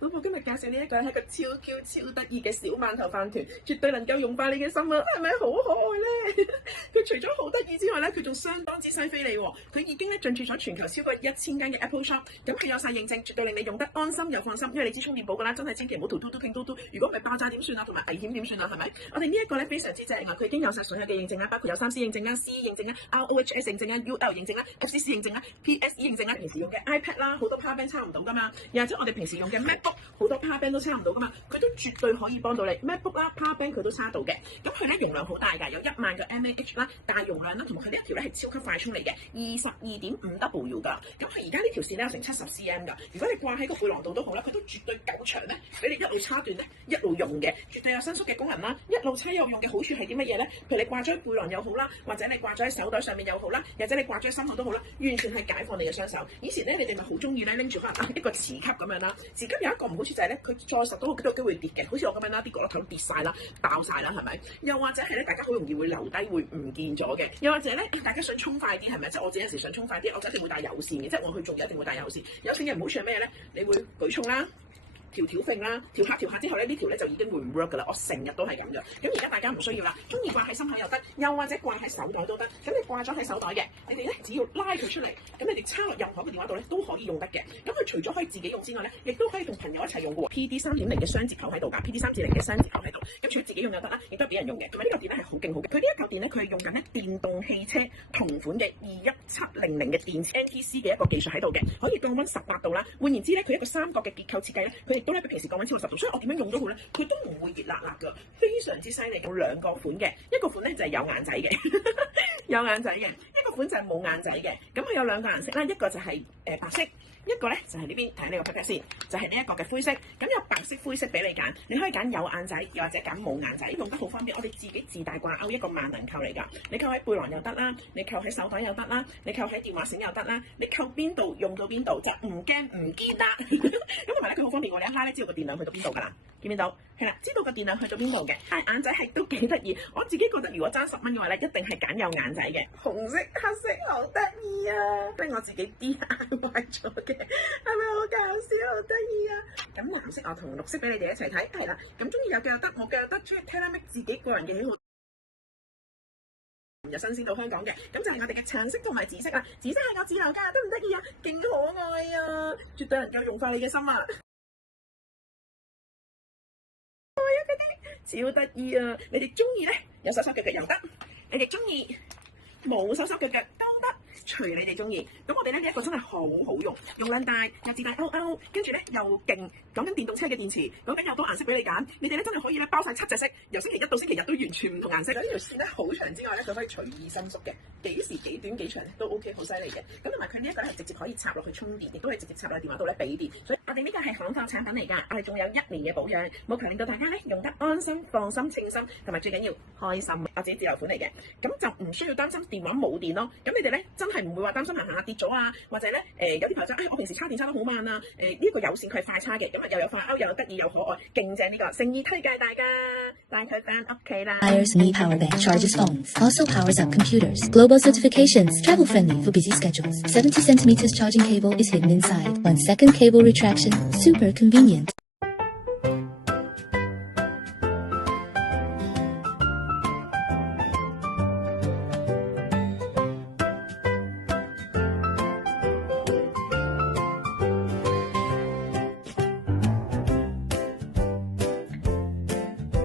老婆今日介紹呢一個係一個超 Q 超得意嘅小饅頭飯團，絕對能夠融化你嘅心啊！係咪好可愛咧？佢除咗好得意之外咧，佢仲相當之西非利喎。佢已經咧進駐咗全球超過1000間嘅 Apple Shop， 咁佢有晒認證，絕對令你用得安心又放心。因為你知充電寶㗎啦，真係千祈唔好塗嘟嘟拼嘟嘟，如果唔係爆炸點算啊？同埋危險點算啊？係咪？我哋呢一個咧非常之正啊！佢已經有晒所有嘅認證啦，包括有3C 認證啦、CE 認證啦、ROHS 認證啦、UL 認證啦、FCC 認證啦、PSE 認證啦。平時用嘅 iPad 啦，好多 power bank 差唔到㗎嘛，又或者我哋平時用嘅 MacBook 好多 power bank 都差唔到㗎嘛，佢都絕對可以幫到你 MacBook 啦 power bank 佢都差到嘅。咁佢咧容量好大㗎，有10000個 mAh 啦，大容量啦，同埋佢呢一條咧係超級快充嚟嘅，22.5W 㗎。咁佢而家呢條線咧有成70cm 㗎，如果你掛喺個背囊度都好啦，佢都絕對夠長咧，俾你一路叉斷咧一路用嘅，絕對有伸縮嘅功能啦。一路叉一路用嘅好處係啲乜嘢咧？譬如你掛咗喺背囊又好啦，或者你掛咗喺手袋上面又好啦，又或者你掛咗喺心口都好啦，完全係解放你嘅雙手。以前咧你哋咪好中意咧拎住翻一個磁吸咁樣啦，磁吸有一個唔好處就係咧佢再實都有機會跌嘅，好似我咁樣啦，啲角落頭跌晒啦，爆晒啦，係咪？又或者係咧大家好容易會留低會唔見咗嘅，又或者咧大家想沖快啲係咪？即係我自己有時想沖快啲，我就一定會帶有線嘅，即係我去做嘢一定會帶有線。有線嘅唔好處係咩咧？你會舉重啦。條揈啦，調下之後咧，呢條咧就已經會唔 work 噶啦。我成日都係咁嘅。咁而家大家唔需要啦，中意掛喺心口又得，又或者掛喺手袋都得。咁你掛咗喺手袋嘅，你哋咧只要拉佢出嚟，咁你哋插落任何嘅電話度咧都可以用得嘅。咁佢除咗可以自己用之外咧，亦都可以同朋友一齊用嘅喎。PD 3.0嘅雙接頭喺度㗎，PD 3.0嘅雙接頭喺度。咁除咗自己用又得啦，亦都係俾人用嘅。同埋呢嚿電咧係好勁好嘅。佢呢一嚿電咧，佢係用緊咧電動汽車同款嘅21700嘅電池 NTC 嘅一個技術喺度嘅，可以降溫18度啦。換言之咧，佢一個三角嘅結構設計咧，佢亦都咧比平時降溫超過10度，所以我點樣用都好咧，佢都唔會熱辣辣㗎，非常之犀利。有2個款嘅，一個款咧就係有眼仔嘅，有眼仔嘅，一個款就係冇眼仔嘅。咁佢有2個顏色啦，一個就係白色。一個咧就係呢邊睇呢個 packet 先，就係呢一個嘅灰色。咁有白色、灰色俾你揀，你可以揀有眼仔，又或者揀冇眼仔，用得好方便。我哋自己自帶掛鈎一個萬能扣嚟㗎，你扣喺背囊又得啦，你扣喺手袋又得啦，你扣喺電話繩又得啦，你扣邊度用到邊度就唔驚唔記得。咁同埋咧佢好方便喎，你一拉咧知道個電量去到邊度㗎啦，見唔見到？係啦，知道個電量去到邊度嘅。但係眼仔係都幾得意，我自己覺得如果爭10蚊嘅話咧，一定係揀有眼仔嘅，紅色、黑色好得意啊！即係我自己 DIY 咗嘅。係咪好搞笑？好得意啊！咁藍色我同綠色俾你哋一齊睇，係啦。咁中意有嘅又得，冇嘅又得，中意 tailor make 自己個人嘅喜好。又新鮮到香港嘅，咁就係我哋嘅橙色同埋紫色啦。紫色係我自留㗎，得唔得意啊？勁可愛啊！絕對能夠融化你嘅心啊！愛啊嗰啲，超得意啊！你哋中意咧有手手腳腳又得，你哋中意冇手手腳腳都得。隨你哋中意，咁我哋咧呢一個真係好好用，容量大又自帶勾，跟住咧又勁，講緊電動車嘅電池，講緊有多顏色俾你揀，你哋咧真係可以咧包晒7隻色，由星期一到星期日都完全唔同顏色。呢條線咧好長之外咧，佢可以隨意伸縮嘅，幾時幾短幾長都 OK， 好犀利嘅。咁同埋佢呢一個咧係直接可以插落去充電，亦都係直接插落去電話度咧俾電。所以我哋呢個係行貨產品嚟㗎，我哋仲有1年嘅保養，務求令到大家咧用得安心、放心、稱心，同埋最緊要開心。我自己自留款嚟嘅，咁就唔需要擔心電話冇電咯。咁你哋咧真係唔會話擔心行下跌咗啊，或者咧有啲朋友就我平時叉電叉得好慢啊，呢個有線佢係快叉嘅，咁啊又有快勾又有得意又可愛，勁正呢個，誠意推介大家帶佢返屋企啦。Iris Me Power Bank charges phones, also powers up computers. Global certifications, travel friendly for busy schedules. 70 centimeters charging cable is hidden inside. 1 second cable retraction, super convenient.